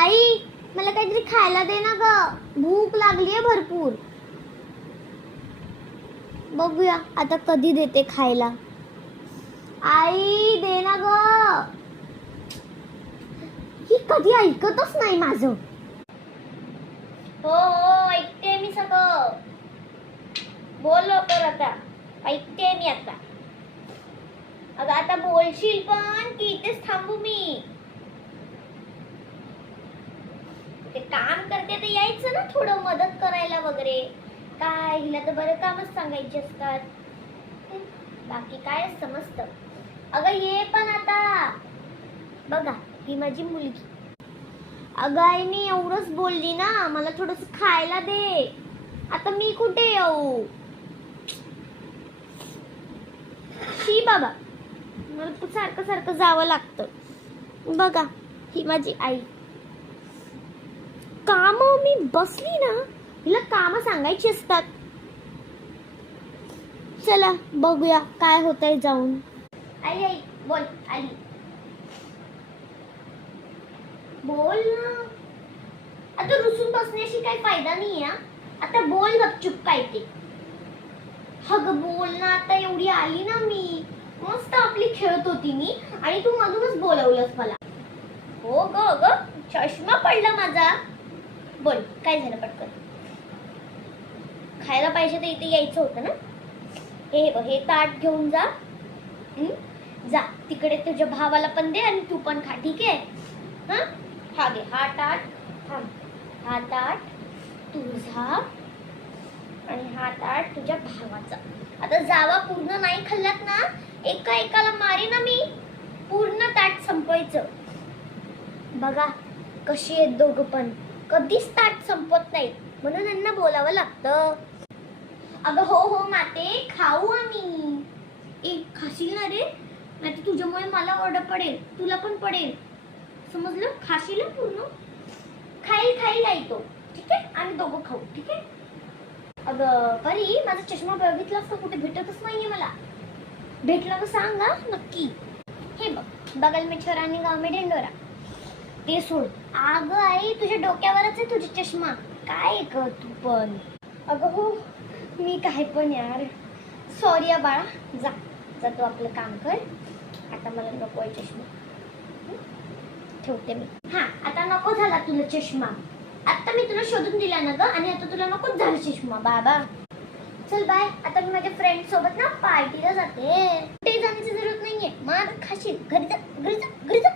आई मला काहीतरी खायला दे ना ग, भूक लागली आहे भरपूर. बघूया आता कधी देते खायला. आई दे ना ग. ही कधी ऐकतच नाही माझं. हो हो ऐकते मी सगळं. बोल लवकर आता. ऐकते मी आता. अगं आता बोलशील पण की इथेच थांबू मी? ते काम करते तर यायचं ना थोडं मदत करायला वगैरे. काय हिला तर बरं कामच सांगायचे असतात. बाकी काय समजतं. अगं ये पण आता. बघा ही माझी मुलगी. अगं आई मी एवढंच बोलली ना, मला थोडस खायला दे. आता मी कुठे येऊ? शी बाबा, मला सारखं सारखं जावं लागतं. बघा ही माझी आई. काम मी बसली ना, हिला काम सांगायची असतात. चला बघूया काय होतंय जाऊन. आई आई बोल आली. बोल ना. आता रुसून बसण्याशी काही फायदा नाही आहे. आता बोल गपचूप काय ते. अगं बोल ना, आता एवढी आली ना मी, मस्त आपली खेळत होती मी आणि तू मधूनच बोलवलंस मला. हो ग ग चष्मा पडला माझा. बोल काय झालं पटकन. खायला पाहिजे तर इथे यायचं होतं ना. हे बघ हे ताट घेऊन जा. जा तिकडे तुझ्या भावाला पण दे आणि तू पण खा. ठीक आहे. हा हा घे हा ताट. थांब. हा ताट तुझा आणि हा ताट तुझ्या भावाचा. आता जावा पूर्ण नाही खाल्लात ना, एका एकाला मारे ना मी. पूर्ण ताट संपवायचं. बघा कशी आहेत दोघं पण. कधीच ताट संपत नाही म्हणून यांना बोलावं लागतं. अगं हो हो माते खाऊ आम्ही. एक खाशील ना रे, नाही तर तुझ्यामुळे मला ओरडा पडेल, तुला पण पडेल. समजलं? खाशील पूर्ण. खाईल खाईल आई तो. ठीक आहे आम्ही दोघं खाऊ. ठीक आहे. अगं परी माझा चष्मा बघितला असता कुठे भेटतच नाहीये मला. भेटला तर सांग हा नक्की. हे बघ बगल में छोरा आणि गाव में ढिंडोरा. ते सोड. अगं आई तुझ्या डोक्यावरच आहे तुझा चष्मा. काय कर तू पण. अगं हो मी काय पण यार. सॉरी बाळा. जा जा तू आपलं काम कर. आता मला नको आहे चष्मा. ठेवते मी. हा आता नको झाला तुला चष्मा. आता मी तुला शोधून दिला ना ग, आणि आता तुला नकोच झाला चष्मा बाबा. चल बाय. आता मी माझ्या फ्रेंड सोबत ना पार्टीला जाते. कुठे जाण्याची जरूरत नाहीये. मग खाशील घरी जा घरी जा घरी जा.